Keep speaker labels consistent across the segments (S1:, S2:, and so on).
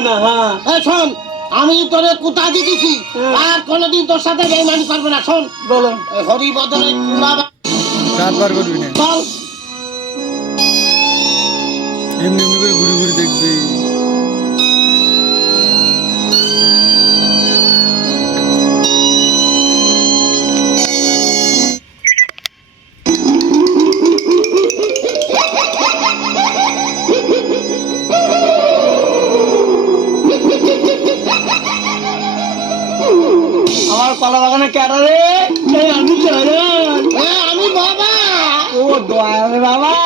S1: না হ্যাঁ।
S2: শোন আমি তোরে কুতা দিতেছি
S1: হুম।
S2: আর কোনোদিন তোর সাথে বেইমানি করবে না শোন।
S1: বলো।
S2: হরি বদলে কুলাবা
S3: করবি না।
S2: চল।
S3: এমনি এমনি করে ঘুরে ঘুরে দেখবি।
S1: বাগানে কেটা রে? আমি
S2: বাবা।
S1: ও দয়াল বাবা।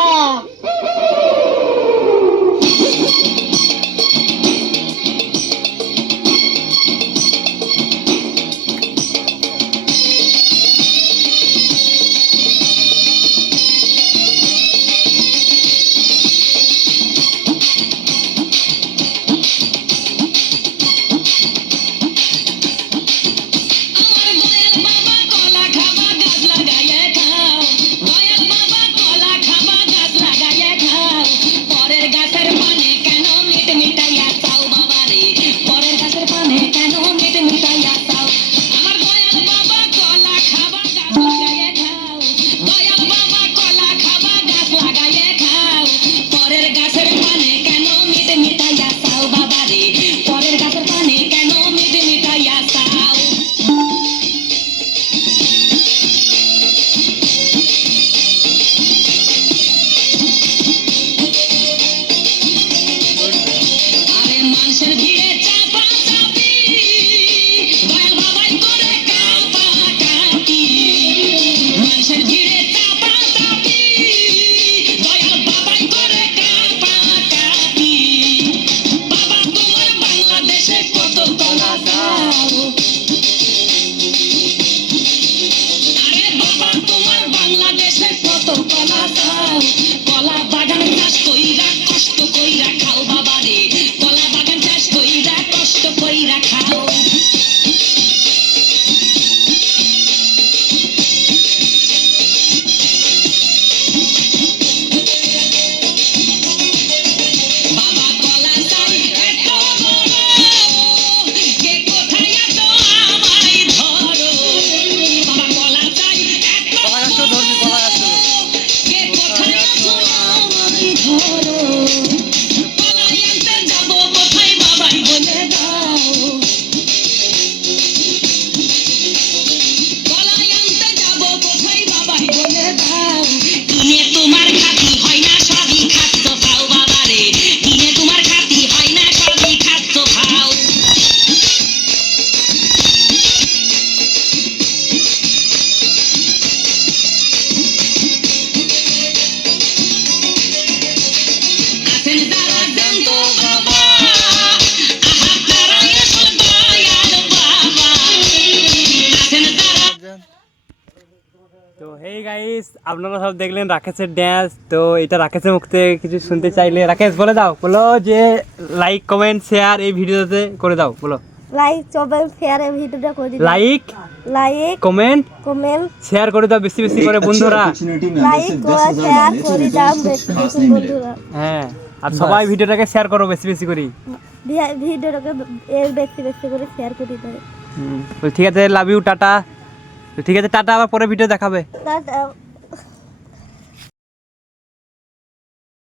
S4: তো হেই গাইস আপনারা সব দেখলেন রাকেশের ড্যান্স তো এটা রাকেশের মুখ থেকে কিছু শুনতে চাইলে রাকেশ বলে দাও বলো যে লাইক কমেন্ট শেয়ার এই ভিডিওতে করে দাও বলো।
S5: লাইক চবেন শেয়ার এই ভিডিওটা করে দিন
S4: like
S5: like
S4: comment
S5: comment
S4: share করে দাও বেশি বেশি করে বন্ধুরা।
S5: লাইক শেয়ার করে দাম বেশি বেশি বন্ধুরা।
S4: হ্যাঁ আর সবাই ভিডিওটাকে শেয়ার করো বেশি বেশি করে।
S5: ভিডিওটাকে এর বেশি বেশি করে শেয়ার করে
S4: তো ঠিক আছে লাভ ইউ টাটা। ঠিক আছে টাটা আবার পরে ভিডিও দেখাবে।